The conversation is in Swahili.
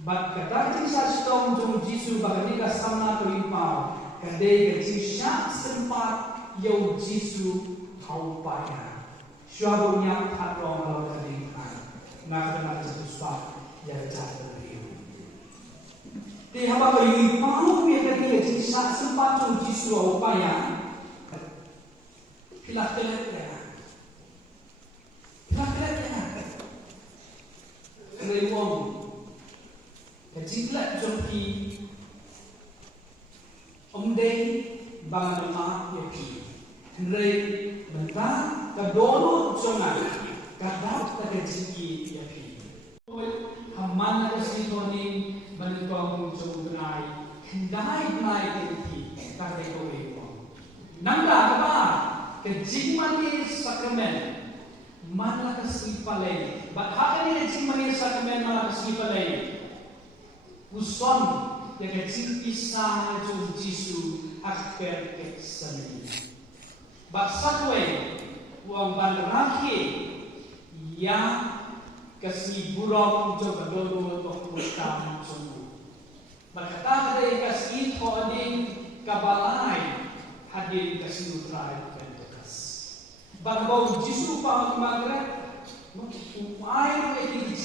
But kadang sa stone jong Jisu bagani ka sama terimpau, kadai ke syak sempat yau Jisu kau paya. Syuabu nyak hatrong lau kadai kan, nak benar Jisu swap ya jatuh riu. Di haba ko yui pau ya kadai ke syak sempat jong Jisu kau paya. Pilak ya. Người mong cái chính là trong khi ông đây bằng đồng áp về kỳ người mình ta cả đố luôn cho ngài cả đáp ta cái chính kỳ về kỳ hàm man là cái gì thôi nên mình còn trong ngày đái ngày cái kỳ ta cái câu ấy nang là cái chính mà đi sacrament mana kasipalay. Bahkan ini cimani sakmen mana kasipalay. Uson yang kecil pisang itu Jisu akper kesani. Baksatwe uang bandraki yang kasih buruk juga dodo untuk utama semua. Berkata dari kasih koding kabalai hadir kasih utrai. Bago Jisu pa magmagret, umayon ay hindi